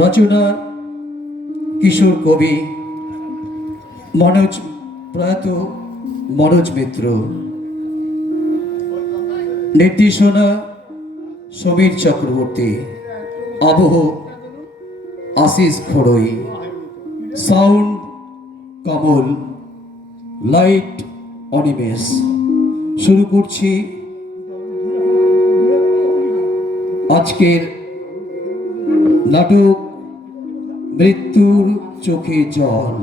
রচনা কিশোর কবি প্রয়াত মনোজ মিত্র, নির্দেশনা সমীর চক্রবর্তী, আবহ আশিস খড়ই, সাউন্ড কমল, লাইট অনিমেষ। শুরু করছি আজকের নাটক মৃত্যুর চোখে জল।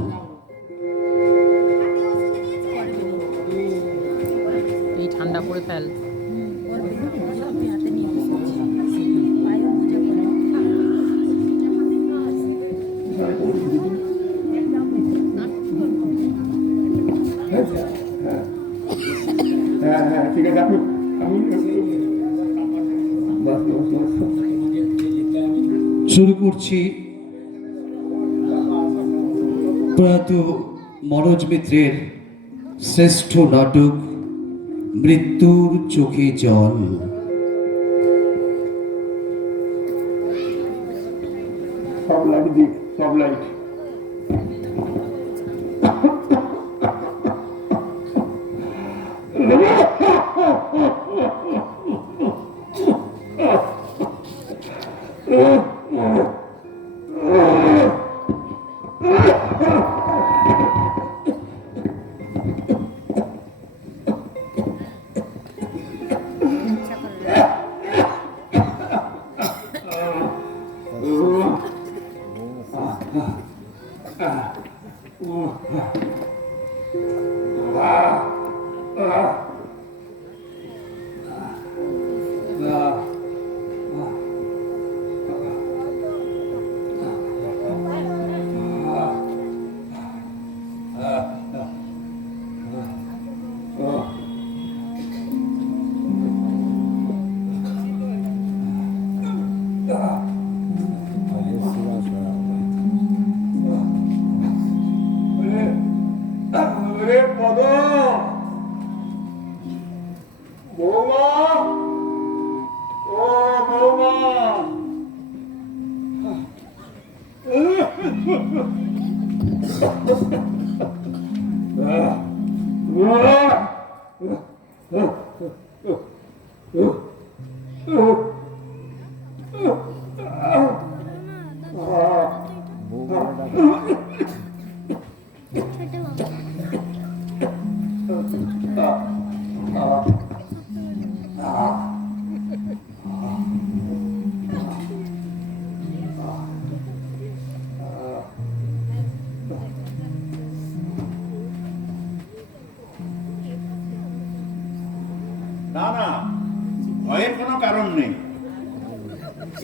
এই ঠান্ডা পড়ে ফেল। ঠিক আছে, শুরু করছি প্রয়াত মনোজ মিত্রের শ্রেষ্ঠ নাটক মৃত্যুর চোখে জল। সব লাইট দিক, সব লাইট। না না, ভয়ের কোনো কারণ নেই।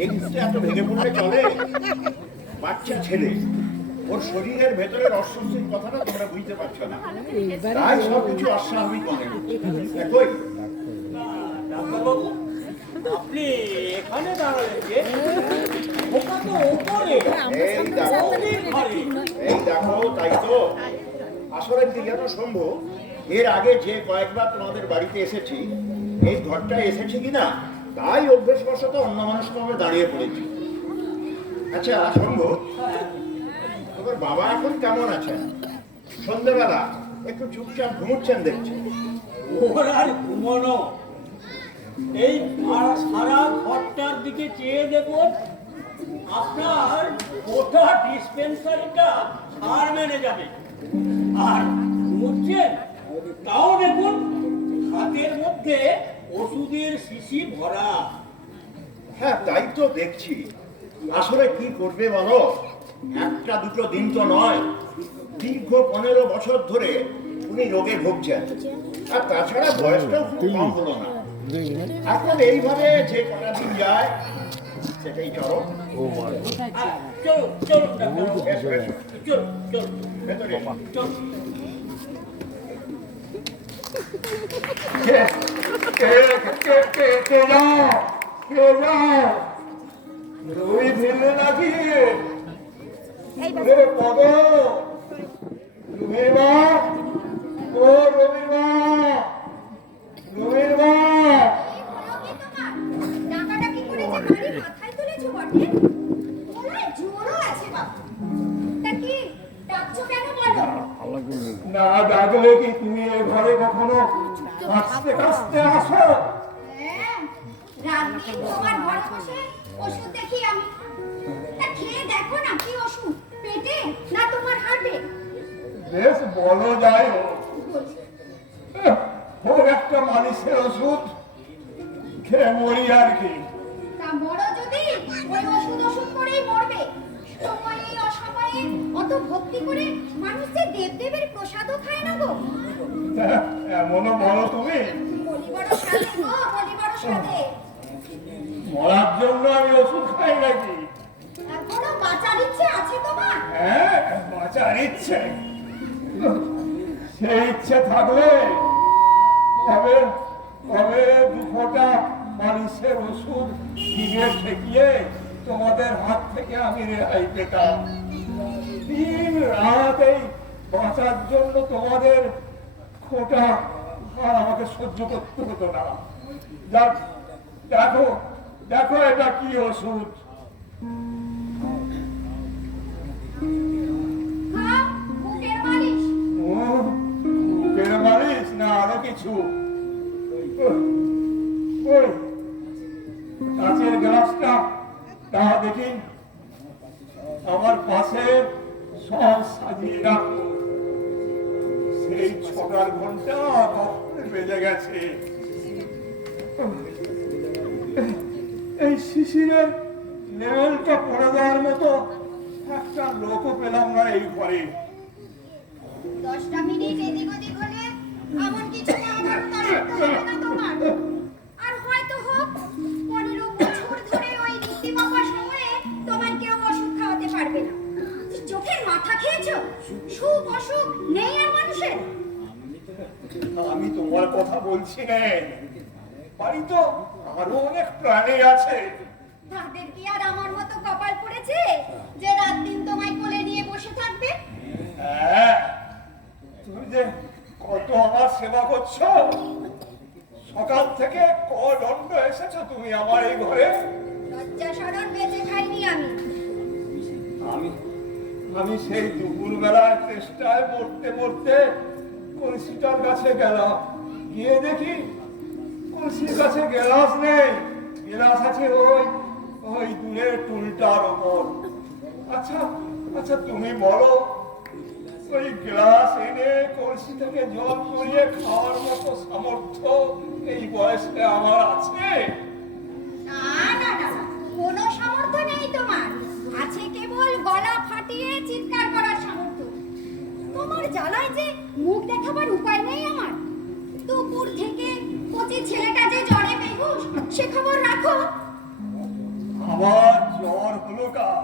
একটু এত ভেঙে পড়লে চলে? বাচ্চা ছেলে, ওর শরীরের ভেতরের অস্বস্তির কথাটা তোমরা বুঝতে পারছো না, তাই সব কিছু অস্বাভাবিক মনে হচ্ছে। দেখোই আপনি এখানে দাঁড়ালেন, ওটা তো ওপরে। এই দেখো, তাই তো আসলে কি জানো শম্ভু, এর আগে যে কয়েকবার তোমাদের বাড়িতে এসেছি, এই ঘরটা এসেছি কিনা তাই অভ্যেসবশত অন্য মানুষভাবে দাঁড়িয়ে পড়েছি। আচ্ছা শম্ভু, তোমার বাবা এখন কেমন আছেন? সন্ধ্যেবেলা একটু চুপচাপ ঘুমোচ্ছেন দেখছি। ওর আর ঘুমানো, এই সারা ঘরটার দিকে চেয়ে দেখুন, আপনার গোটা ডিসপেন্সারিটা সার মেনে যাবে। আর ঘুমোচ্ছেন তাও দেখুন, হাতের মধ্যে ওষুধের শিশি ভরা। হ্যাঁ তাই তো দেখছি। আসলে কি করবে বলো, একটা দুটো দিন তো নয়, দীর্ঘ 15 বছর ধরে উনি রোগে ভুগছেন। আর তাছাড়া বয়সটাও খুব কম হলো না। এখন এইভাবে যে কটা দিন যায় সেটাই চলো। চলো চলো চলো চলো ভেতরে চলো। রবি ফিরলে নাকি? রবিবার, ও রবিবার, রবিবার। টাকাটা কি করে যে মাথায় তুলেছো বটে? ওলাই জোর সারাদিন তোমার ঘরে বসে ওষুধ দেখি আমি। তা খেয়ে দেখো না কি ওষুধ, পেটে না তোমার হার্টে? বেশ বলো যাই হোক, হোক একটা মালিশের ওষুধ, খেয়ে মরি আর কি। তা বড় যদি ওই ওষুধ করেই মরবে। সময়ে অসময়ে অত ভক্তি করে মানুষ যে দেবদেবের প্রসাদও খায় না গো। এমনও বলো তুমি? বলি বড় সাধে গো, বলি বড় সাধে। মরার জন্য আমি ওষুধ খাই নাকি? এখনো বাঁচার ইচ্ছে আছে তোমার? হ্যাঁ, বাঁচার ইচ্ছে, সেই ইচ্ছে থাকলে কবে কবে 2 ফোঁটা মালিশের ওষুধ দিনে ঠেকিয়ে তোমাদের হাত থেকে আমি রেহাই পেতাম। দিন রাত এই বাঁচার জন্য তোমাদের খোটা আর আমাকে সহ্য করতে হতো না। যাক, দেখো দেখো এটা কি ওষুধ। খাও, বুকের মালিশ। বুকের মালিশ না আরো কিছু? ওই কাঁচের গ্লাসটা তা দেখি আমার পাশে সব সাজিয়ে রাখো। সেই 6টার ঘন্টা কখন বেজে গেছে। এই শিশিরের লেভেলটা পড়ে দেওয়ার মতো একটা লোকও পেলাম না এই ঘরে। 10টা মিনিট এদিক ওদিক হলে এমন কিছু মহাভারত আসক্ত হবে না তোমার। আর হয়তো হোক 15 বছর ধরে ওই নীতিমাপা সময়ে তোমার কেউ ওষুধ খাওয়াতে পারবে না। চোখের মাথা খেয়েছো, সুখ অসুখ নেই আর মানুষের। আমি তোমার কথা বলছি না, বাড়ি তো আরো অনেক প্রাণী আছে। তাদের কি আর আমার মতো কপাল পড়েছে যে রাত দিন তোমায় কোলে নিয়ে বসে থাকবে? হ্যাঁ, তুমি যে কত আমার সেবা করছো। সকাল থেকে কদণ্ড এসেছো তুমি আমার এই ঘরে। লজ্জা শরণ বেঁচে খাইনি আমি। আমি সেই দুপুর বেলায় চেষ্টায় মরতে মরতে কলসিটার কাছে গেলাম, গিয়ে দেখি কলসির কাছে গেলাস নেই, গেলাস আছে ওই ওই দূরের টুলটার ওপর। আচ্ছা আচ্ছা, তুমি বলো ওই গ্লাস এনে কলসি থেকে জল পরিয়ে খাওয়ার মতো সামর্থ্য এই বয়সে আমার আছে? না না না, কোনো সামর্থ্য নেই তোমার। আছে কেবল গলা ফাটিয়ে চিৎকার করার সামর্থ্য। তোমার জ্বালায় যে মুখ দেখাবার উপায় নেই আমার। দুপুর থেকে কচি ছেলেটা যে জ্বরে বেহুশ, সে খবর রাখো। আমার জ্বর হলো কার?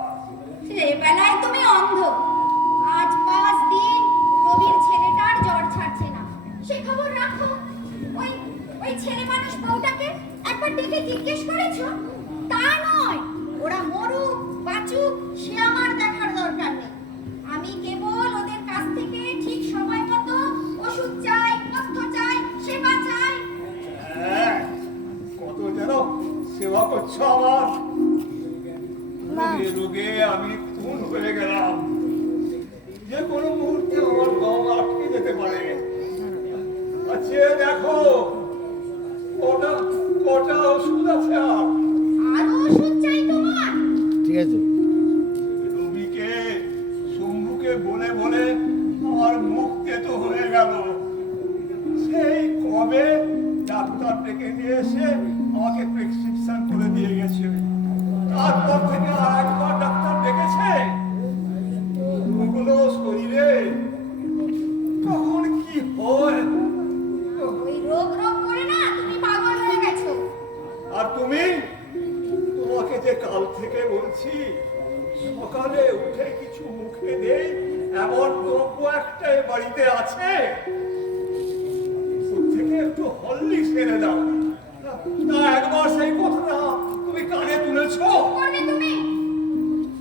সে বেলায় তুমি অন্ধ। আজ 5 দিন রবির ছেলেটার জ্বর ছাড়ছে না, সে খবর রাখো। ওই ওই ছেলে মানুষ বউটাকে একবার ডেকে জিজ্ঞেস করেছো? তা নয়, ওরা মরুক বাঁচুক সে আমার দেখার দরকার নেই। আমি কেবল ওদের কাছ থেকে ঠিক সময় মতো ওষুধ চাই, তথ্য চাই, সেবা চাই। হ্যাঁ, কত যেন সেবা করছো আমার। রোগে রোগে আমি খুন হয়ে গেলাম। যে কোনো মুহূর্তে আমার দম আটকে যেতে পারে। আচ্ছা দেখো, কটা কটা ওষুধ আছে আর? আরো ওষুধ চাই তোমার? রবিকে শম্ভুকে বলে বলে আমার মুখ তেতো হয়ে গেল। সেই কবে ডাক্তার ডেকে নিয়ে এসে আমাকে প্রেসক্রিপশন করে দিয়ে গেছে। তারপর থেকে আর একবার ডাক্তার ডেকেছে। ওগুলো শরীরে কখন কি হয়। ওই রোগ রোগ করে না তুমি পাগল হয়ে গেছো। আর তুমি, তোমাকে যে কাল থেকে বলছি সকালে উঠে কিছু মুখে দেই এমন দ্রব্য একটা এ বাড়িতে আছে, ওর থেকে একটু হরলিক্স এনে দাও। না একবার সেই কথাটা তুমি কানে তুলেছো? করবে তুমি?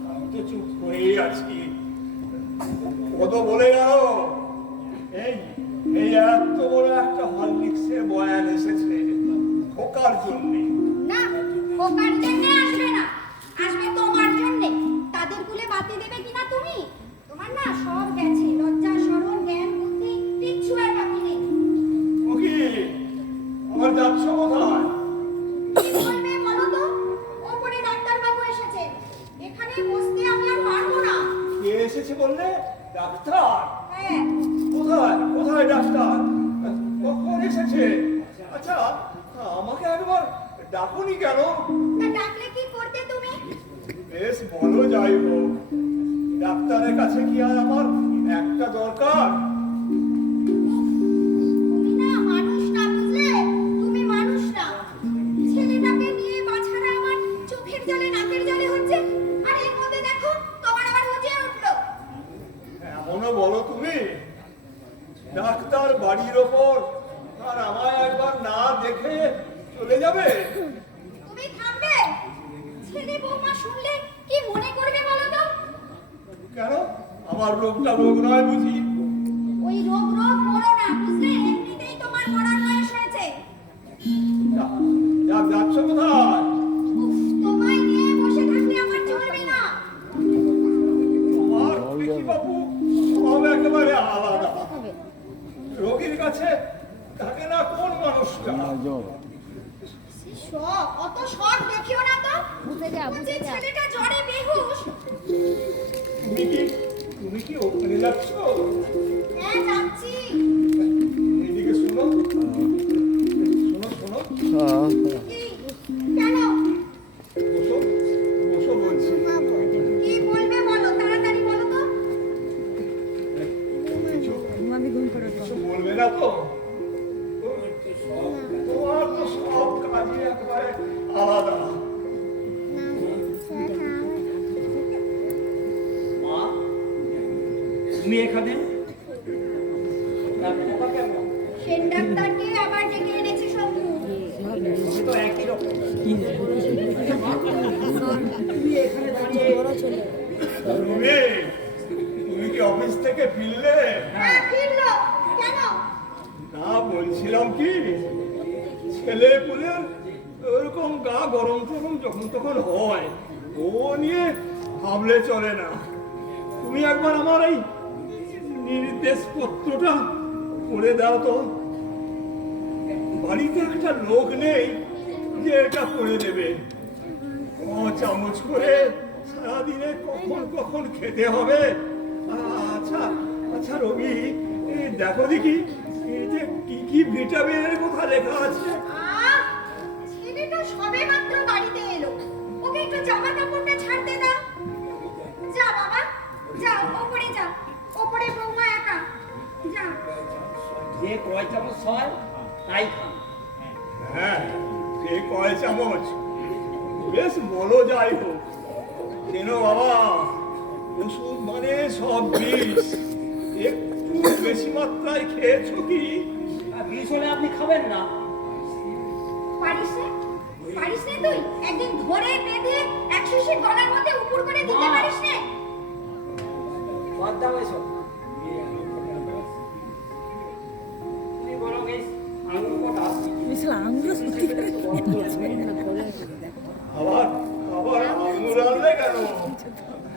আমি তো চুপ করেই আছি। কত বলে গেল এই এই এত বড় একটা হরলিক্সের বয়ান এসেছে খোকার জন্যে। না, ওকার জন্যে আসবে না, আসবে তোমার জন্যে। তাদের কুলে বাতি দেবে কিনা তুমি? তোমার না সব গেছে, লজ্জা শরণ জ্ঞান বুদ্ধি কিচ্ছু আর বাকি নেই। ও কি আমার যাচ্ছ কোথায়? কি বলবে বলো তো? ডাকুনি কেন? তা ডাকলে কি করতে তুমি? বেশ বলো, যাই হোক। ডাক্তারের কাছে কি আর আমার একটা দরকার? তুমি না মানুষ না, বুঝলে? তুমি মানুষ না। ছেলেটাকে নিয়ে বাছারা আমার চোখের জলে নাকের জলে হচ্ছে, আর এর মধ্যে দেখো তোমার আবার হজে উঠলো। এমনও বলো তুমি? ডাক্তার বাড়ির ওপর, আর আমায় একবার না দেখে চলে যাবে? তুমি থামবে? ছেলে বৌমা শুনলে কি মনে করবে বলো তো? কেন? আমার রোগটা রোগ নয় বুঝি? ওই রোগ রোগ করো না, বুঝলে? এমনিতেই তোমার মরার বয়স হয়েছে। যাচ্ছ কোথায়? উফ, তোমায় নিয়ে বসে থাকলে আমার চলবে না। আমার বাবু সব একেবারে আলাদা। রোগীর কাছে থাকে না কোন মানুষটা? শখ, অত শখ দেখিও না তো। বুঝে যা। ছেলেটা জ্বরে বেহুশ। তুমি কি ওখানে যাচ্ছ? হ্যাঁ, যাচ্ছি। এদিকে শোনো, শোনো কি? কেন? বসো, বসো বলছি। কি বলবে বলো, তাড়াতাড়ি বলো তো। কিছু বলবে না তো? তোমার তো সব কাজই একেবারে আলাদা। মা, তুমি এখানে? পোকা কেমন? সেন ডাক্তারকে আবার ডেকে এনেছে শম্ভু। তো একই রকম। তুমি এখানে দাঁড়িয়ে তুমি কি অফিস থেকে ফিরলে? হ্যাঁ, ফিরলো। কেন? না, বলছিলাম কি, ছেলে পুলের ওরকম গা গরম টরম যখন তখন হয়, ও নিয়ে ভাবলে চলে না। তুমি একবার আমার এই নির্দেশপত্রটা পড়ে দাও তো। বাড়িতে একটা লোক নেই যে এটা করে দেবে। চামচ করে সারাদিনে কখন কখন খেতে হবে। আচ্ছা আচ্ছা রবি, দেখো দেখি এই যে কি কি ভিটামিনের কথা লেখা আছে। ছেলেটা সবে মাত্র বাড়িতে এলো, ওকে একটু জামা কাপড়টা ছাড়তে দাও। যা বাবা, যাও ওপরে যাও। ওপরে বৌমা একা। যাও। যে কয় চামচ হয় তাই খান। হ্যাঁ, সে কয় চামচ বেশ বলো, যাই হোক। কেন বাবা, ওষুধ মানে সব বিষ। একটু বেশি মাত্রায় খেয়েছো কি? বিষ হলে আপনি খাবেন না। পারিস না? পারিস না তুই? একদিন ধরে বেঁধে এক শিশি গলার মধ্যে উপর করে দিতে পারিস না? বাদ দাও এসব। তুমি বরং এই আঙুর কটা আবার আবার আঙুর আনলে কেন?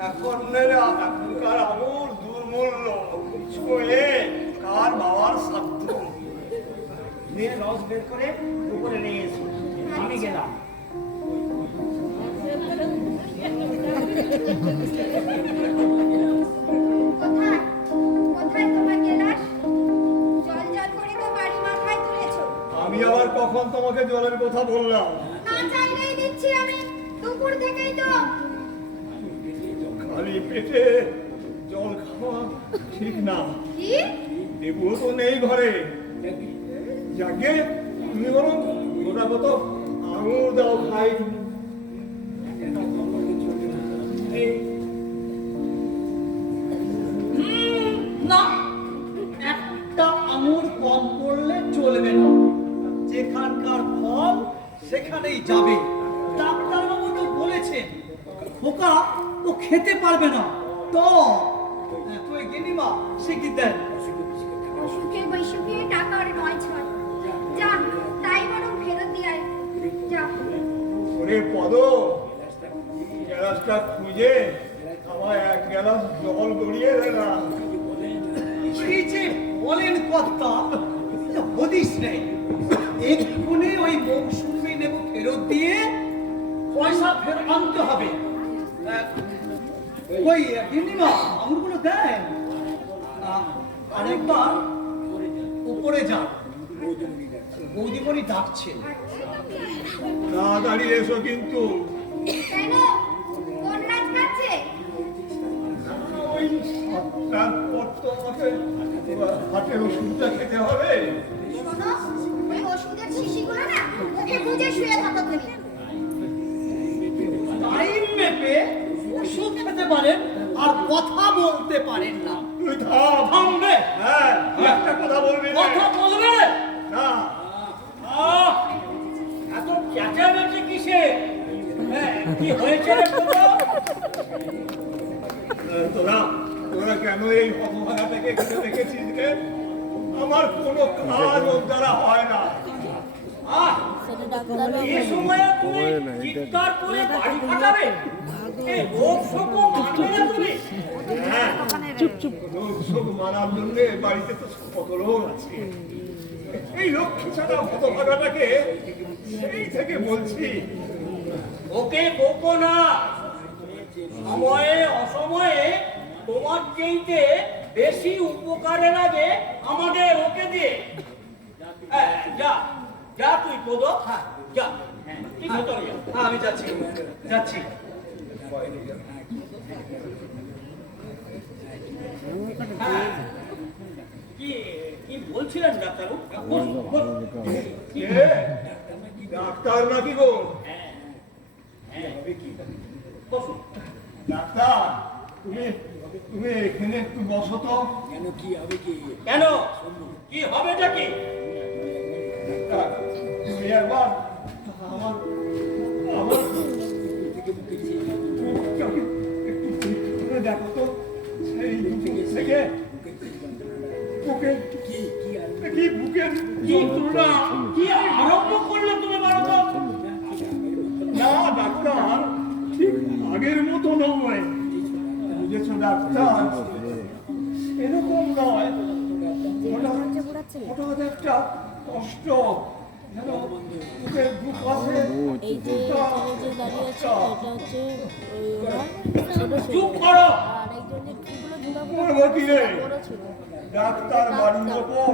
এখনকার আঙুর দুর্মূল্য। ছুঁয়ে কার বাবার সাধ্য। দিয়ে রস বের করে উপরে নিয়ে এসো। আমি গেলাম। কোথায়? কোথায় তোমার গেলাস? জল জল করে তো বাড়ি মাথায় তুলেছো। আমি আবার কখন তোমাকে জলের কথা বললাম? না চাইলেই দিচ্ছি আমি, দুপুর থেকেই তো। খালি পেটে জল খাওয়া ঠিক না। কি? দেবু তো নেই ঘরে। যাকে তুমি বলো গোটা কত আঙুর দাও খাই। না, একটা আঙুর কম করলে চলবে না। যেখানকার ফল সেখানেই যাবে। ডাক্তারবাবু তো বলেছেন পোকা ও খেতে পারবে না। তো তুই গিনিমা সে কি দেন? অসুখে বৈসুখে টাকার নয় ছয়। যা, তাই বরং ফেরত দিয়ে আয়। যা। ওরে পদ, গ্যালাসটা খুঁজে আমায় এক গ্যালাস জল গড়িয়ে দে না। এই যে বলেন কর্তা, হদিস নেই। এক্ষুনি ওই মৌসুমী লেবু ফেরত দিয়ে পয়সা ফেরত আনতে হবে। ওই গিন্নিমা আঙুরগুলো দেন। আরেকবার উপরে যান, বৌদিমণি ডাকছে। তাড়াতাড়ি এসো কিন্তু। কেন কোন রাত কাছে ওই 7টার পর তো আমাকে হাটে ওষুধটা খেতে হবে। শোনো ওই ওষুধের শিশিগুলো না মুখে গুজে শুয়ে থাকো তুমি। টাইম মেপে ওষুধ খেতে পারেন আর কথা বলতে পারেন না। তুই থাম। থামবে? হ্যাঁ, তুই একটা কথা বলবি না। কথা বলবে না, এত চেঁচামেচি কিসে? কি হয়েছে রে তোর? তোরা তোরা কেন এই হতভাগাটাকে এখানে রেখেছিস রে? আমার কোনো কাজ ওর দ্বারা হয় না। এই সময়ে তুমি চিৎকার করে বাড়ি ফাটাবে? এই রোগ শোক মানবে না তুমি? হ্যাঁ, রোগ শোক মানার জন্য বাড়িতে তো কত লোক আছে। এই লক্ষ্মী ছাড়া হতভাগাটাকে সেই থেকে বলছি। ওকে বকো না। সময়ে অসময়ে তোমার চেয়েতে বেশি উপকারে লাগে আমাদের ওকে দিয়ে। যা যা তুই কোদ, যা তুই ভেতরে যা। আমি যাচ্ছি যাচ্ছি। কি কি বলছিলেন ডাক্তারবাবু? বসুন, বসুন। কে? ডাক্তার নাকি গো? বসুন। ডাক্তার, তুমি তুমি এখানে একটু বসো তো। কেন কি হবেটা কি? ডাক্তার, তুমি একবার আমার আমার মুখটাকে একটু পরীক্ষা করে দেখো তো। সেই থেকে বুকের কি বুকের কি তুলনা কি আরম্ভ করলে তুমি বলো তো? না ডাক্তার, ঠিক আগের মতো নয়। বুঝেছো ডাক্তার, এরকম নয়। হঠাৎ একটা কষ্ট যেন বুকের দুপাশে এই যে এখানে যে দাঁড়িয়ে আছে এটা হচ্ছে ওরা ছোট ছিল চুপ করো। আর একজনের চুলগুলো ঝুড়া করবো কি রে? বড় ছিল। ডাক্তার বাড়ির ওপর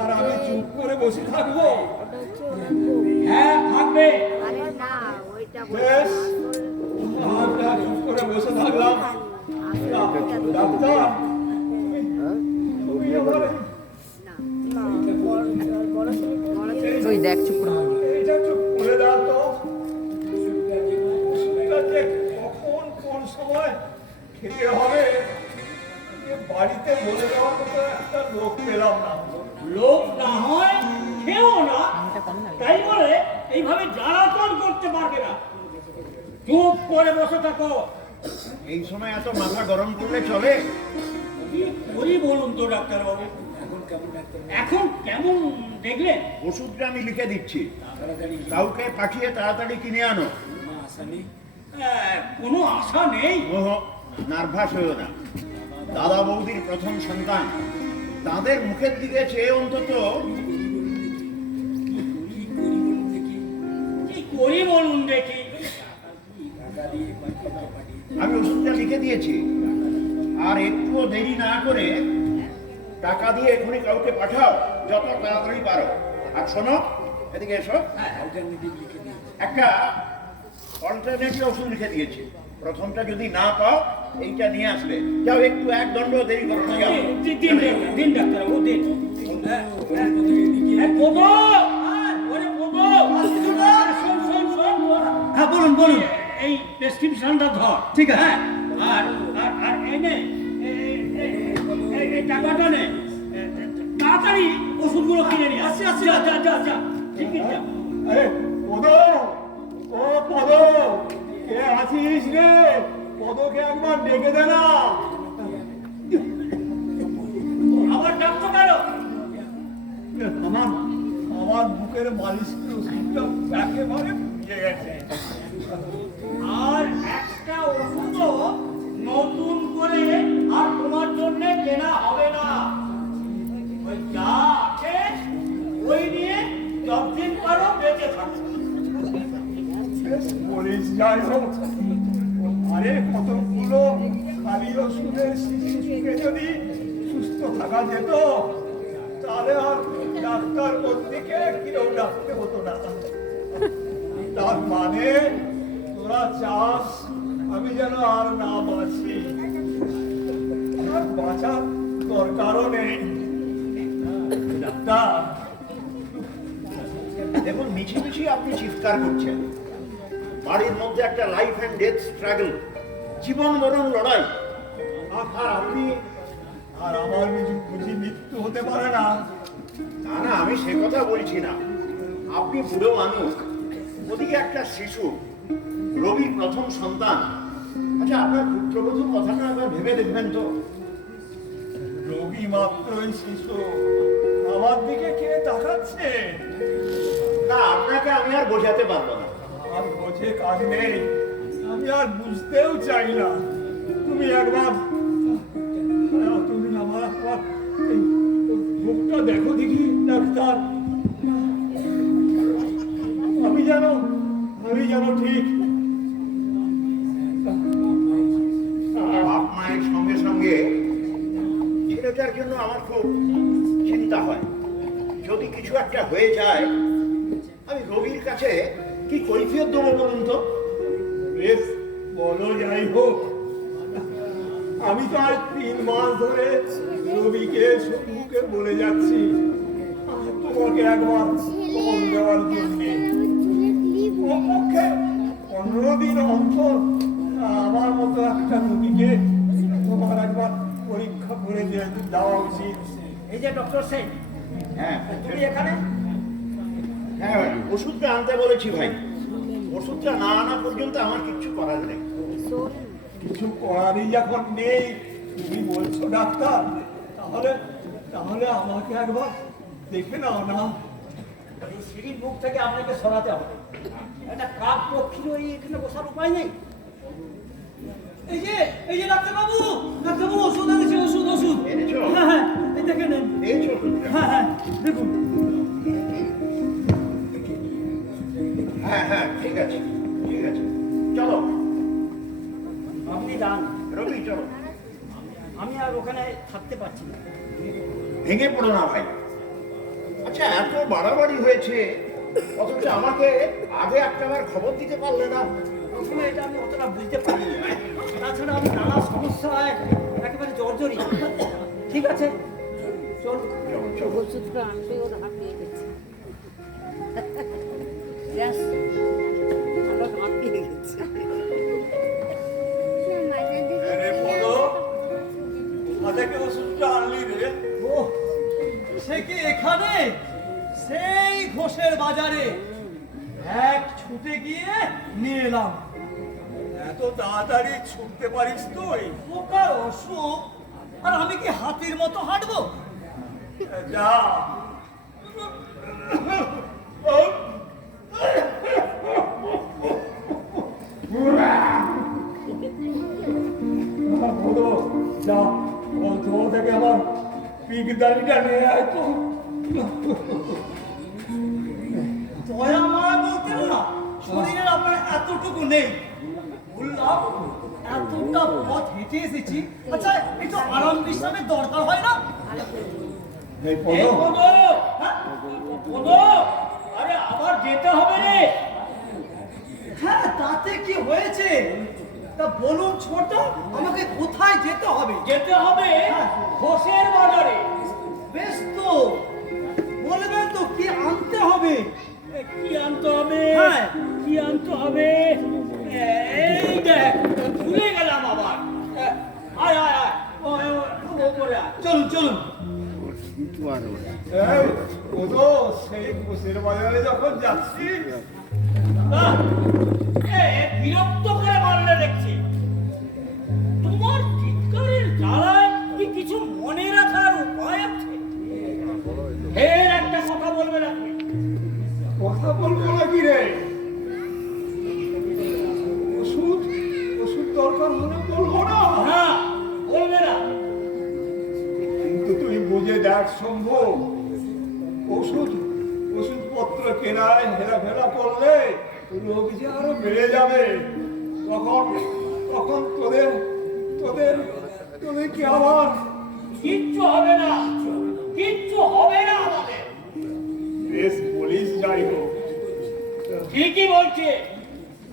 আর আমি চুপ করে বসে থাকবো? ওটা হচ্ছে ওনার বউ। হ্যাঁ থাকবে। আরে না ওইটা বেশ, আমরা চুপ করে বসে থাকলাম। ডাক্তার, তুমি আমার ওই দেখ চুপ করে। এইটা চুপ করে দাও তো। ওষুধটা যে কখন কোন সময় খেতে হবে এ বাড়িতে বলে দেওয়ার মতো একটা লোক পেলাম না। লোক না হয় খেও না, তাই বলে এইভাবে জ্বালাতন করতে পারবে না। চুপ করে বসে থাকো। এই সময় এত মাথা গরম করলে চলে? কি করি বলুন তো ডাক্তারবাবু? এখন কেমন দেখলেন? ওষুধটা আমি লিখে দিচ্ছি, কাউকে পাঠিয়ে তাড়াতাড়ি কিনে আনো। কোনো আশা নেই। নার্ভাস হয়েও না। দাদা বৌদির প্রথম সন্তান, তাদের মুখের দিকে চেয়ে অন্তত কি করি বলুন দেখি? আমি ওষুধটা লিখে দিয়েছি, আর একটুও দেরি না করে টাকা দিয়ে এখনই কাউকে পাঠাও, যত তাড়াতাড়ি পারো। আর শোনো, এদিকে এসো, একটা অল্টারনেটিভ ওষুধ লিখে দিয়েছি। প্রথমটা যদি না পাও এইটা নিয়ে আসবে। যাও, একটু এক দণ্ড দেরি করো না, যাও। দিন ডাক্তারবাবু দিন। হ্যাঁ বলুন বলুন। এই প্রেসক্রিপশনটা ধর। ঠিক আছে। হ্যাঁ, আর আর আর এই নে, এই টাকাটা নে। তাড়াতাড়ি ওষুধগুলো কিনে নিয়ে আসছি। যা যা যা যা, ঠিক আছে। আরে পদ, ও পদ, কে আছিস রে? পদকে একবার ডেকে দে না। আবার ডাক্তার কেন? আমার আমার বুকের মালিশ ওষুধটা একেবারে ফুরিয়ে গেছে। আর একটা ওষুধও নতুন করে আর তোমার জন্য কেনা হবে না। ওই যা আছে ওই নিয়ে যতদিন পারো বেঁচে থাকো। বলিস যাই হোক, আরে কতগুলো খালি ওষুধের শিশি খেয়ে যদি সুস্থ থাকা যেত, তাহলে আর ডাক্তার বলতে কেউ ডাকতে হতো না। তার মানে তোরা চাস আমি যেন আর না বাঁচি, আর বাঁচার দরকারও নেই। ডাক্তার, দেখুন মিছিমিছি আপনি চিৎকার করছেন। বাড়ির মধ্যে একটা লাইফ অ্যান্ড ডেথ স্ট্রাগল, জীবন মরণ লড়াই, আর আপনি আর আমার বুঝি মৃত্যু হতে পারে না? না না, আমি সে কথা বলছি না। আপনি বুড়ো মানুষ, ওদিকে একটা শিশু, রবি প্রথম সন্তান। আচ্ছা, আপনার পুত্রবধূর কথাটা একবার ভেবে দেখবেন তো। রবি মাত্রই শিশু, আমার দিকে কে তাকাচ্ছে? না, আপনাকে আমি আর বোঝাতে পারবো না। আর বোঝে কাজ নেই, আমি আর বুঝতেও চাই না। তুমি একবার তুমি আমার একবার এই মুখটা দেখো দেখি ডাক্তার। আমি যেন ঠিক বাপ মায়ের সঙ্গে সঙ্গে ছেলেটার জন্য আমার খুব চিন্তা হয়। যদি কিছু একটা হয়ে যায়, আমি রবির কাছে কি কৈফিয়ত দেবো বলুন তো? বেশ, বলো যাই হোক। আমি তো আর 3 মাস ধরে রবিকে সম্মুখে বলে যাচ্ছি তোমাকে একবার কল দেওয়ার জন্যে। কমপক্ষে 15 দিন অন্তর আমার মতো একটা রোগীকে তোমার একবার পরীক্ষা করে দেওয়া উচিত। এই যে ডক্টর সেন, হ্যাঁ তুমি এখানে? হ্যাঁ, ওষুধটা আনতে বলেছি ভাই। ওষুধটা না আনা পর্যন্ত আমার কিচ্ছু করার নেই। কিছু করারই যখন নেই তুমি বলছো ডাক্তার, তাহলে আমাকে একবার দেখে নাও না। এই সিঁড়ির মুখ থেকে আপনাকে সরাতে হবে। একটা কাক পক্ষীর ওই এখানে বসার উপায় নেই। এই যে ডাক্তারবাবু, ওষুধ এনেছি, ওষুধ। এনেছো? হ্যাঁ হ্যাঁ, এই দেখে নেন। এই ওষুধটা? হ্যাঁ হ্যাঁ, দেখুন। হ্যাঁ হ্যাঁ, ঠিক আছে ঠিক আছে, চলো আপনি যান, রবি চলো। আমি আর ওখানে থাকতে পারছি না। ভেঙে পড়ো না ভাই। আচ্ছা, এত বাড়াবাড়ি হয়েছে, অথচ আমাকে আগে একটাবার খবর দিতে পারলে না। প্রথমে এটা আমি অতটা বুঝতে পারিনি। তাছাড়া আমি নানা সমস্যায় একেবারে জর্জরিত। ঠিক আছে, চল। ওষুধটা আনতে ওর হাঁপিয়ে গেছে ব্যাস, আমরা হাঁপিয়ে গেছে। আরে বলো, কোথা থেকে ওষুধটা আনলি রে? ও, সে কি এখানে? সেই ঘোষের বাজারে এক ছুটে গিয়ে নিয়ে এলাম। এত তাড়াতাড়ি ছুটতে পারিস তুই? পোকার অসুখ, আর আমি কি হাতির মতো হাঁটবো? যা। বলো, যা, তোমার থেকে আমার পিকদানিটা নিয়ে আয় তো। দয়া মায়া বলতে না, শরীরের আপনার এতটুকু নেই। বললাম এতটা পথ হেঁটে এসেছি, আচ্ছা একটু আরাম বিশ্রামের দরকার হয় না? এই পদো, হ্যাঁ? আরে আবার যেতে হবে রে। হ্যাঁ, তাতে কি হয়েছে? তা বলুন ছোট, আমাকে কোথায় যেতে হবে? যেতে হবে ঘোষের বাজারে। বেশ তো, বলবেন তো কি আনতে হবে? কি আনতে হবে? হ্যাঁ, কি আনতে হবে? এই দেখ, ভুলে গেলাম আবার। আয় আয় আয়, ওপরে আয়। চলুন চলুন। এই, ও তো সেই ঘোষের বাজারে যখন যাচ্ছি, বিরক্ত করে মারলে দেখছি। তোমার চিৎকারের জ্বালায় কি কিছু মনে রাখার উপায় আছে? ফের একটা কথা বলবে না? কথা বলবো নাকি রে? ওষুধ দরকার হলে বলবো না? না, বলবে না। কিন্তু তুই বুঝে দেখ শম্ভু, ওষুধপত্র কেনায় হেরাফেরা করলে রোগ যে আরো বেড়ে যাবে। তখন তোদের কি আবার কিচ্ছু হবে না, কিচ্ছু হবে না আমাদের। বেশ বলিস, যাই হোক। ঠিকই বলছে।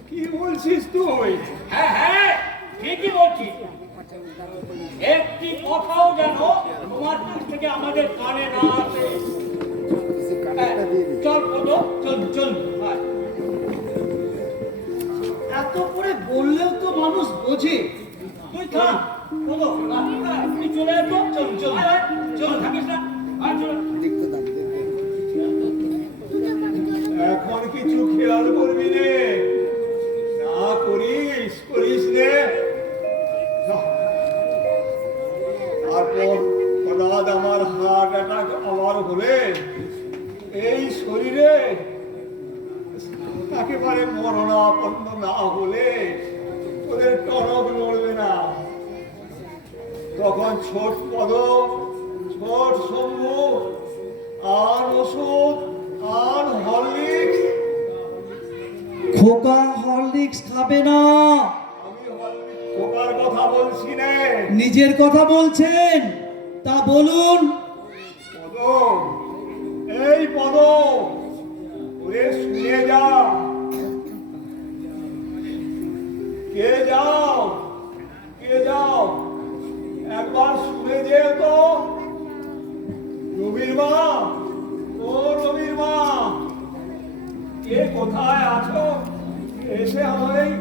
কি বলছিস তুই? হ্যাঁ হ্যাঁ, ঠিকই বলছি। একটি কথাও যেন তোমার কাছ থেকে আমাদের কানে না আসে। হ্যাঁ, চল পদ, চল চল। আয়। এত করে বললেও তো মানুষ বোঝে। তুই থাম পদ, তুই চলে এসো। চল চল, চল, থাকিস না। আয় চল। এখন কিছু খেয়াল করবি রে, না করিস করিস রে। তারপর হঠাৎ আমার হার্ট অ্যাটাক আমার হলে এই শরীরে একেবারে মরণাপন্ন না হলে ওদের টনক নড়বে না। তখন ছোট পদ, ছোট শম্ভু, আর ওষুধ, আর হরলিক্স। খোকা হরলিক্স খাবে না, আমি হরলিক্স খোকার কথা বলছি না। নিজের কথা বলছেন, তা বলুন। পদ, এই পদ, ওরে শুনে যা। কে যাও, কে যাও, একবার শুনে যেও তো। রবির মা, ও রবির মা, কে কোথায় আছো? এসে আমার এই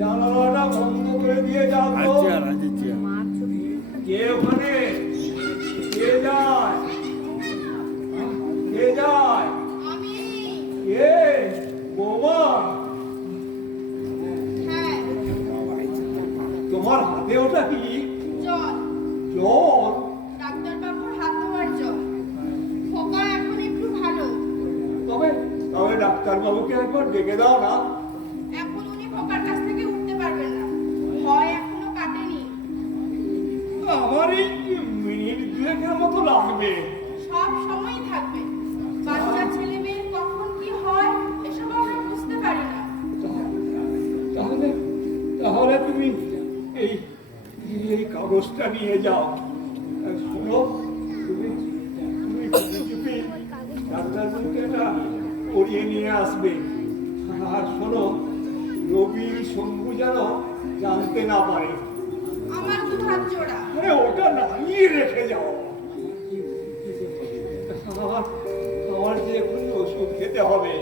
জানালাটা বন্ধ করে দিয়ে যাও তো। কে ওখানে? কে যায়? কে যায়? আমি কে? বৌমা, হ্যাঁ তোমার হাতে ওটা কি? জল, জল? ডাক্তারবাবুর হাত ধোয়ার জল। খোকা এখন একটু ভালো। তবে তবে ডাক্তারবাবুকে একবার ডেকে দাও না। এখন উনি খোকার কাছ থেকে উঠতে পারবেন না, ভয় এখনো কাটেনি। আমার এই মিনিট দুয়েকের মতো লাগবে। সব সময় থাকবে। বাচ্চা ছেলে মেয়ের কখন কি হয় এসব আমরা বুঝতে পারি না। তাহলে তাহলে তুমি এই এই কাগজটা নিয়ে যাও। আর শোনো, তুমি তুমি চুপি চুপি ডাক্তারবাবুকে এটা করিয়ে নিয়ে আসবে। আর শোনো, রবির শম্ভু যেন জানতে না পারে। আমার দু হাত জোড়া। আরে ওটা নামিয়ে রেখে যাও। আমার যে এখন ওষুধ খেতে হবে।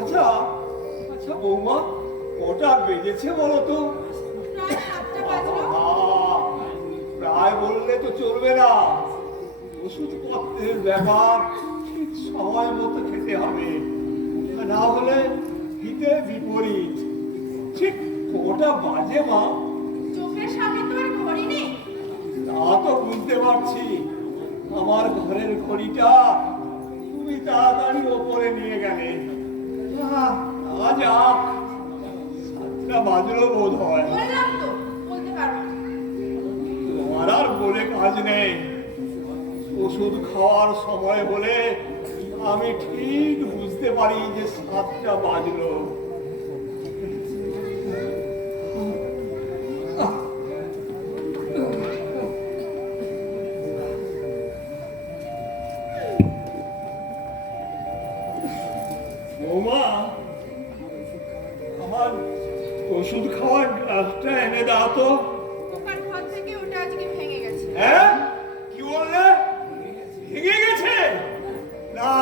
আচ্ছা আচ্ছা বৌমা, কটা বেজেছে বলো তো? প্রায় 7টা বাজলো। প্রায় বললে তো চলবে না। ওষুধপত্রের ব্যাপার ঠিক সময় মতো খেতে হবে, না হলে হিতে বিপরীত। ঠিক কটা বাজে মা? চোখের সামনে তো আর ঘড়ি নেই। তা তো বুঝতে পারছি। আমার ঘরের ঘড়িটা তুমি তাড়াতাড়ি ওপরে নিয়ে গেলে। আজ 7টা বাজলো বোধ হয়। বললাম তো বলতে পারবো না। তোমার আর বলে কাজ নেই। ওষুধ খাওয়ার সময় হলে আমি ঠিক বুঝতে পারি যে 7টা বাজলো। বৌমা, আমার ওষুধ খাওয়ার গ্লাসটা এনে দাও তো। খোকার ঘর থেকে ওটা আজকে ভেঙে গেছে। হ্যাঁ, কি বললে? ভেঙে গেছে? না,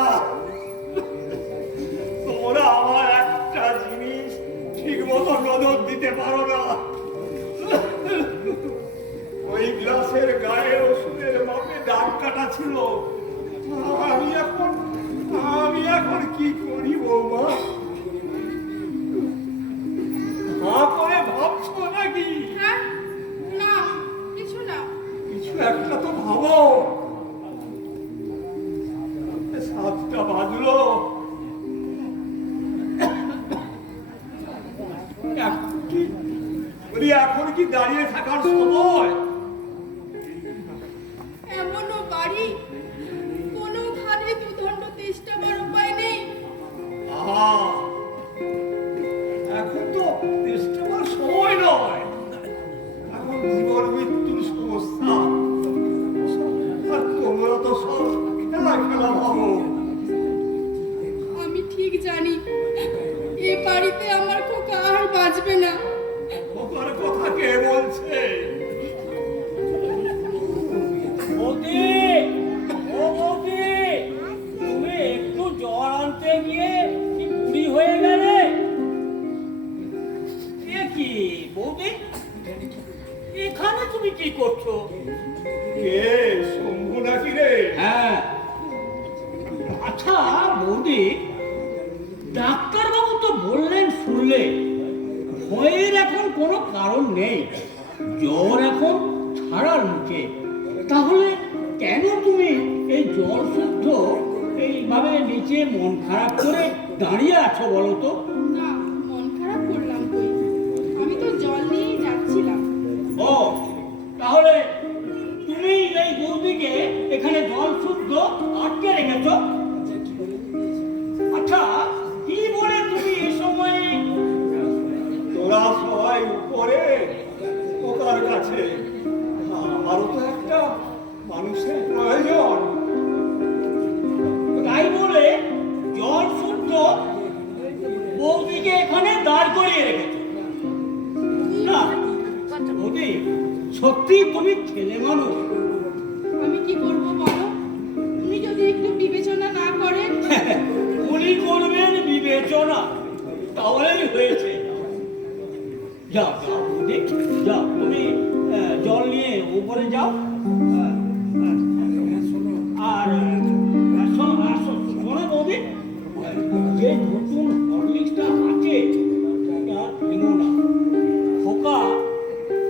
তোমরা আমার একটা জিনিস ঠিক মতো নজর দিতে পারো না। ওই গ্লাসের গায়ে ওষুধের মাপে দাগ কাটা ছিল। আমি এখন কি করি বৌমা? হা করে ভাবছো নাকি? হ্যাঁ? না, কিছু না। কিছু একটা তো ভাবো। 7টা বাজলো। এখন কি দাঁড়িয়ে থাকার সময়? এমনও বাড়ি কোনো খানে দুদণ্ড তেষ্টাবার উপায় নেই। আহা, এখন তো তেষ্টাবার সময় নয়। এখন জীবন মৃত্যুর সমস্যা। আর তোমরা তো সব খেলা খেলা ভাবো। আমি ঠিক জানি করছো? কে শম্ভু নাকি রে? হ্যাঁ। আচ্ছা বৌদি, ডাক্তারবাবু তো বললেন শুনলে, ভয়ের এখন কোনো কারণ নেই, জ্বর এখন ছাড়ার মুখে। তাহলে কেন তুমি এই জ্বর শুদ্ধ এইভাবে নিচে মন খারাপ করে দাঁড়িয়ে আছো বলো তো? না, মন খারাপ করলাম কই, আমি তো জল নিয়েই যাচ্ছিলাম। ও, তাহলে তুমি এই বৌদিকে এখানে জল শুদ্ধ আটকে রেখেছ? আচ্ছা, কি বলে তুমি এই সময়ে? তোরা সবাই উপরে ওকার কাছে, আমারও তো একটা মানুষের প্রয়োজন। তাই বলে জল শুদ্ধ বৌদিকে এখানে দাঁড় করিয়ে রেখেছ? না বৌদি, সত্যি তুমি ছেলে মানুষ। আমি কি করবো বলো, উনি যদি একটু বিবেচনা না করেন। উনি করবেন বিবেচনা, তাহলেই হয়েছে। যাও যাও বৌদি, যাও তুমি জল নিয়ে উপরে যাও। আর শোনো বৌদি, যে নতুন হরলিক্সটা আছে তা ভেঙো না, খোকা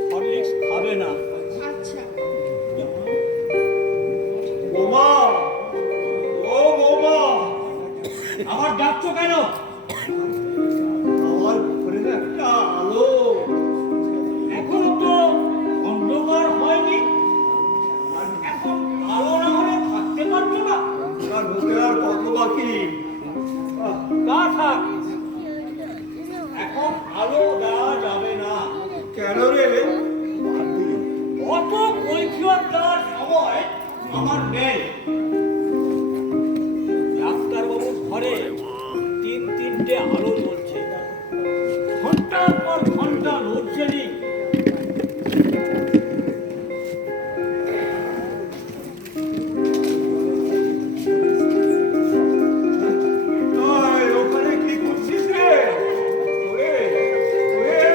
হরলিক্স খাবে না। আচ্ছা। বোমা, ও বোমা, আবার ডাকছো কেন? আমার ঘরের একটা আলো। এখনো তো অন্ধকার হয়নি, আর এখন আলো না হলে থাকতে পারছো না। আর মুখে আর কত বাকি? তা থাক, এখন আলো দেওয়া যাবে না। কেন রে? অত কৈফিয়ত দেওয়ার সময় আমার নেই। ডাক্তারবাবুর ঘরে তিনটে আলো জ্বলছে, ঘন্টার পর ঘন্টা লোডশেডিং। ওখানে কি করছিস রে? ওরে, ওরে,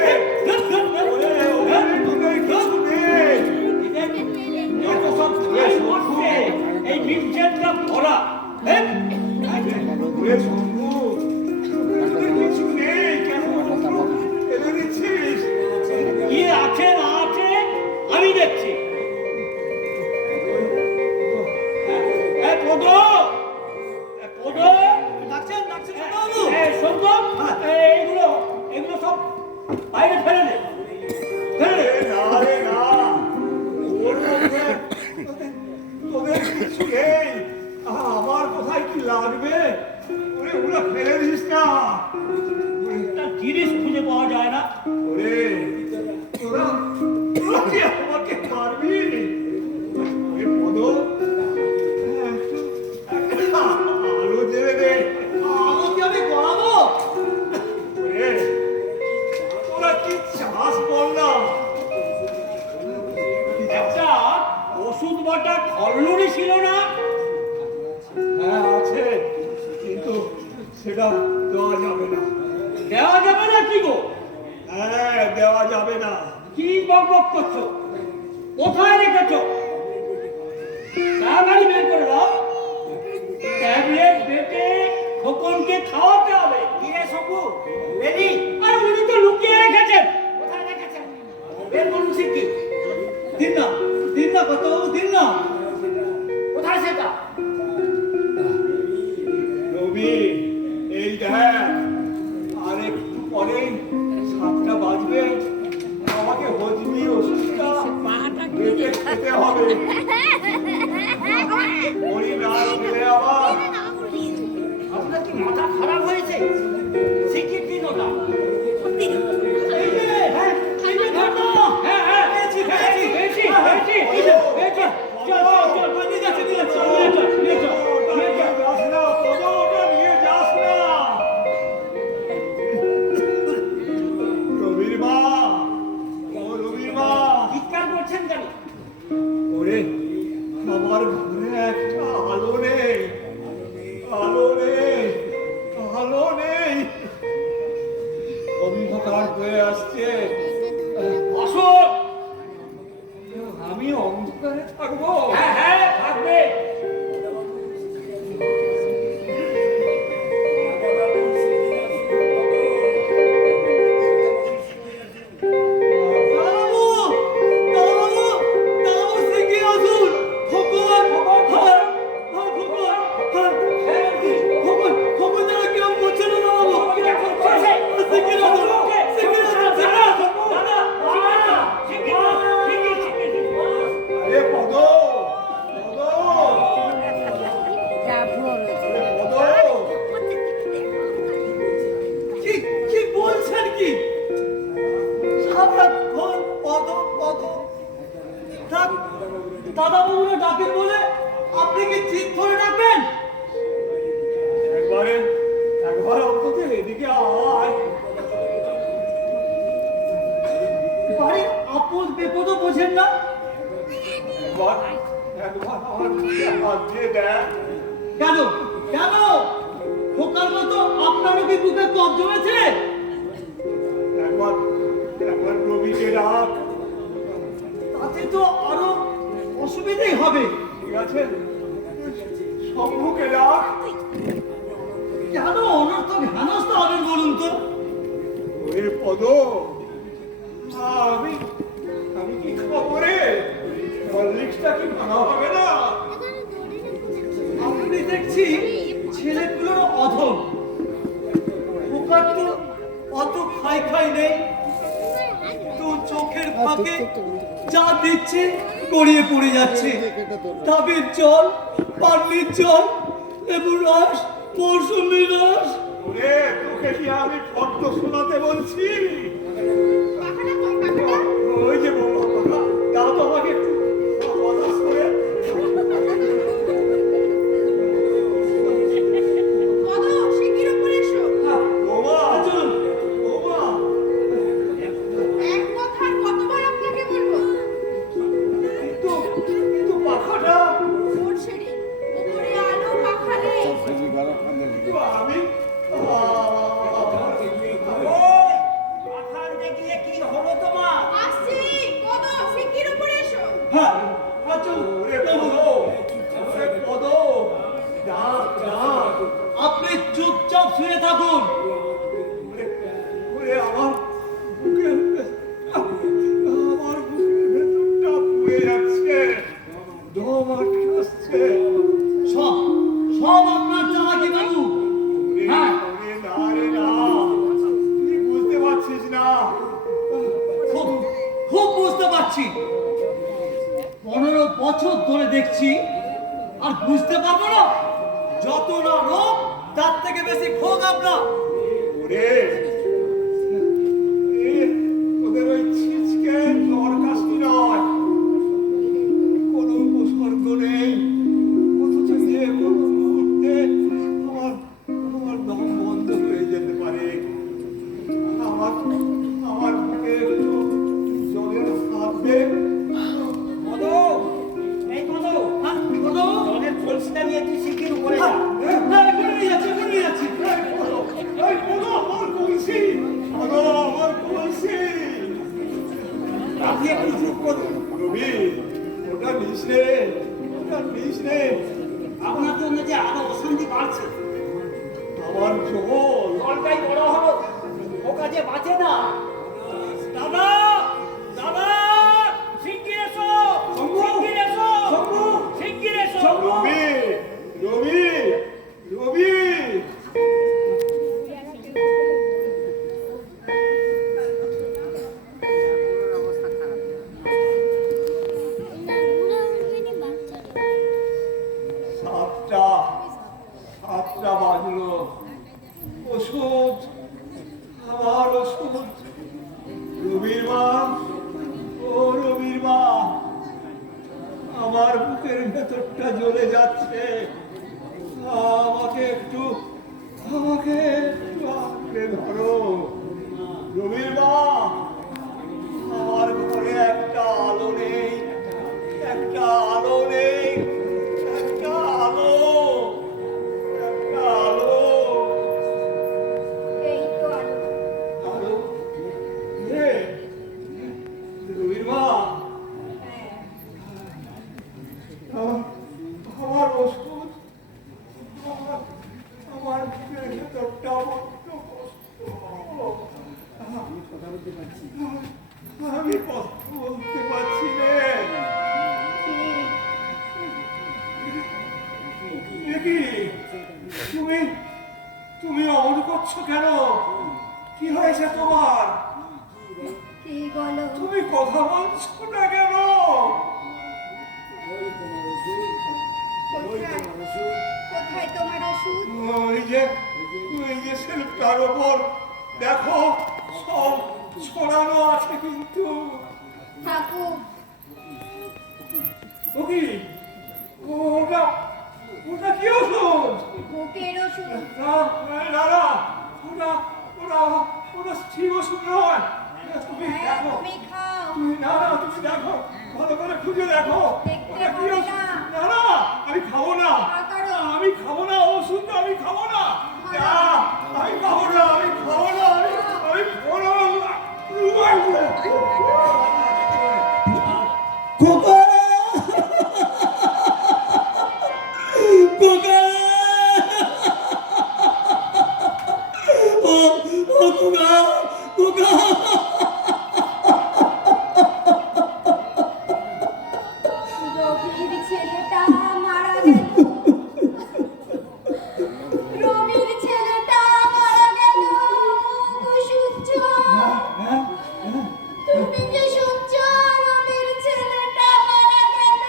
ওরে, ওখানে তোদের কিছু নেই। এত সব ছাই পড়ছে, এই নির্জনটা ভরা। ওরে শম্ভু, তোদের কিছু নেই, কেন এনে দিচ্ছিস? কি আছে না আছে আমি দেখছি। ডাকছেন বাবু? এগুলো সব বাইরে ফেলে দে, ফেলে দে। না রে না, ওর মধ্যে তোদের কিছু নেই। আমার কোথায় কি লাগবে? ওরে ওগুলো ফেলে দিস না। একটা জিনিস খুঁজে পাওয়া যায় না। ওরে তোরা তোরা কি আমাকে মারবি? ওরে পদ, আলো জেলে দে। আলো কি আমি করাবো? ওরে তোরা কি চাস বল না? একটা ওষুধ বাটা খল্লুরি ছিল না? হ্যাঁ আছে, কিন্তু সেটা দেওয়া যাবে না। দেওয়া যাবে না কি গো? হ্যাঁ দেওয়া যাবে না। কি বকবক করছো? কোথায় রেখেছো? তাড়াতাড়ি বের করে দাও। ট্যাবলেট বেটে খোকনকে খাওয়াতে হবে। কি রে শম্ভু, রেডি? আর উনি তো লুকিয়ে রেখেছেন। কোথায় রেখেছেন? বের করুন শিগগির। দিন না কর্তাবাবু, দিন না। কোথায় সেটা? রবি, এই দেখ, আর একটু পরেই 7টা বাজবে। আমাকে হজমি ওষুধটা বেটে খেতে হবে। ওই না খেলে আবার আপনার কি মাথা খারাপ হয়েছে? শিগগির দিন ওটা। এই যে, হ্যাঁ, এই যে ধরো। হ্যাঁ, হ্যাঁ, পেয়েছি। চল। নিয়ে যাচ্ছি। নিয়ে চল। যাস না, তোরা ওটা নিয়ে যাস না। রবির মা, ও রবির মা, চিৎকার করছেন কেন? ওরে আমার ঘরে একটা আলো নেই। অন্ধকার হয়ে আসছে। অশোক, আমি অন্ধকারে থাকবো? হ্যাঁ হ্যাঁ থাকবে। দাঁড়াবো, দাঁড়াবো, দাঁড়াবো, শিগগির আসুন। খোকন, হ্যাঁ, হ্যাঁ, খোকন, হ্যাঁ, খোকন, খোকন যেন কেউ করছে না দাঁড়াবো। শিগগির আসুন, শিগগির আসুন, শিগগির আসুন। আরে পদ, পদ, যা ভুয়ো রয়েছে। পদ। কি কি বলছেন কি? সারাক্ষণ পদ পদ। দাদাবাবুরা ডাকেন বলে আপনি কি জিদ ধরে ডাকবেন? একবার অন্তত এদিকে আয়। বাড়ির আপদ বিপদও বোঝেন না? একবার আমার বুকে হাত দিয়ে দেখ। কেন কেন খোকার মতো আপনারও কি বুকে কফ জমেছে? একবার একবার রবিকে ডাক। তাতে তো আরো অসুবিধাই হবে। ঠিক আছে, শম্ভুকে ডাক। কেন অনর্থক হেনস্থ হবেন বলুন তো? ওরে পদ, আমি আমি কি খবরে? হরলিক্সটা কি ভাঙা হবে না? আপনি দেখছি ছেলেগুলোর অধম। খোকার তো অত খাই খাই নেই, তো চোখের ফাঁকে যা দিচ্ছে গড়িয়ে পড়ে যাচ্ছে। ডাবের জল, পার্লির জল, লেবুর রস, মৌসুমি রস। ওরে তোকে কি আমি ফর্দ শোনাতে বলছি? ওই যে বৌমা, দাও তো আমাকে একটু বাতাস করে। কত শিগগির উপরে এসো। বৌমা, চলুন। বৌমা, এক কথা আর কতবার আপনাকে বলবো? কিন্তু পাখাটা সরষেরি, উপরে আলো পাখা নেই। কিন্তু আমি মাথার গিয়ে কি হলো তোমার? আসছি, কত শিগগির উপরে এসো। হ্যাঁ, চলুন। ওরে পদ, ওরে পদ, ডাক ডাক। আপনি চুপচাপ শুয়ে থাকুন। ওরে আমার বুকের ভেতরটা পুড়ে যাচ্ছে, দম আটকাচ্ছে। সব সব আপনার চালাকি বাবু। হ্যাঁ, ওরে না রে না, তুই বুঝতে পারছিস না। খুব খুব বুঝতে পারছি। 15 বছর ধরে দেখছি আর বুঝতে পারবো না। যত না রোগ তার থেকে বেশি ভোগ আপনার। ওরে ওদের ওই ছিচকে জ্বর কাশি নয়, কোনো উপসর্গ নেই, অথচ যে কোনো মুহূর্তে আমার আমার দম বন্ধ হয়ে যেতে পারে। আমার আমার বুকে একটু জলের হাত দে। কত এই কত হ্যাঁ, বলো। জলের কলসিটা নিয়ে তুই শিগগির উপরে যা। হ্যাঁ, হ্যাঁ, এখনই নিয়ে যাচ্ছি, এখনই নিয়ে যাচ্ছি। এই বলো আমার কলসি, বলো আমার কলসি। আপনি একটু চুপ করুন। রবি, ওটা নিস রে, ওটা নিস রে। আপনার জন্য যে আরো অশান্তি বাড়ছে। আমার জল, জলটাই বড় হলো, ও কাজে বাঁচে না। দাদা দাদা শিগগির এসো, শিগগির এসো, শিগগির এসো। রবি, রবি, রবি। সাতটা বাজলো। ওষুধ, আমার ওষুধ। রবির মা, ও রবির মা, আমার বুকের ভেতরটা জ্বলে যাচ্ছে। আমাকে একটু আঁকড়ে ধরো। রবির মা, আমার ঘরে একটা আলো নেই, একটা আলো নেই, একটা আলো, একটা আলো। এই তো আলো। আলো? রবির মা, আমি কথা বলতে পারছি না। এ কি? তুমি তুমি অমন করছো কেন? কি হয়েছে তোমার? কি বলো? তুমি কথা বলছো না কেন? কোথায় তোমার ওষুধ? ওই যে সেলফটার ওপর দেখো, সব ছড়ানো আছে কিন্তু। থাকুক। ও কি? ওটা ওটা কি ওষুধ? বুকের ওষুধ। না না না, ওটা ওটা ওটা ঠিক ওষুধ নয়। তুমি হ্যাঁ, দেখো, তুমি খাও। তুমি না না, তুমি দেখো, ভালো করে খুঁজে দেখো দেখতে ওটা কি হবে ওষুধ। না। না না, আমি খাবো না, না করো। আমি খাবো না ওষুধ, আমি খাবো না। না, আমি খাবো না, আমি খাবো না, আমি খাবো না। খোকা খোকা ও ও খোকা খোকা রবির ছেলেটা মারা গেল। রবির ছেলেটা মারা গেল। শুনছো? তুমি কি শুনছো? রবির ছেলেটা মারা গেল।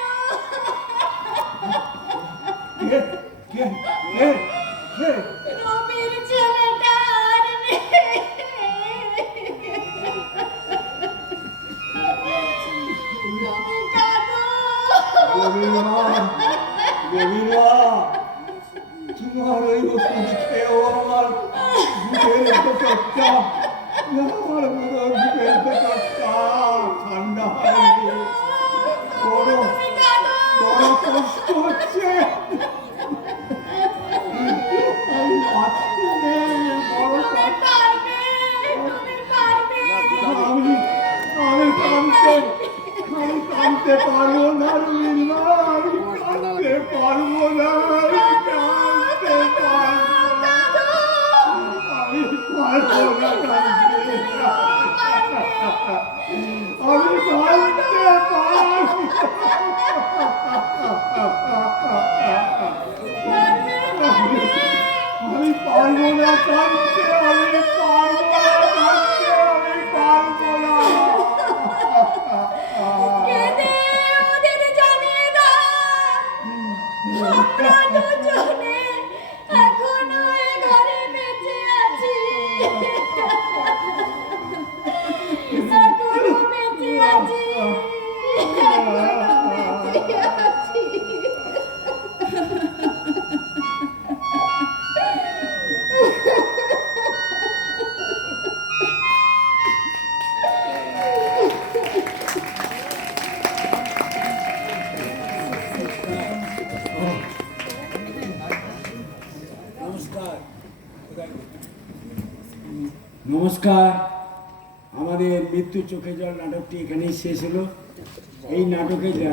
কে কে কে কে? রবির ছেলেটা আর নেই। তুমি কাঁদো। তোমার ওই ওষুধ খেয়েও আমার বুকের ভেতরটা, আমার বুকের ভেতরটা ঠান্ডা হয়নি। বড় তুমি কাঁদো। বড় কষ্ট হচ্ছে। আমি পাচ্ছি না, বড় তুমি পারবে। তুমি পারবে। আমি কাঁদতে পারবো না রুমিলা, আমি কাঁদতে পারবো না, আমি কাঁদতে পারবো না, আমি পারবো না কাঁদতে, আমি কাঁদতে পারবো। আমি পারবো না কাঁদতে, আমি পারবো না কাঁদতে, আমি পারবো না। কেঁদে ওদের জানিয়ে দাও, আমরা দুজনে এখনো এ ঘরে বেঁচে আছি। এখনো বেঁচে আছি। এখনো বেঁচে আছি। নমস্কার। আমাদের মৃত্যু চোখে জল নাটকটি এখানেই শেষ হলো। এই নাটকে যারা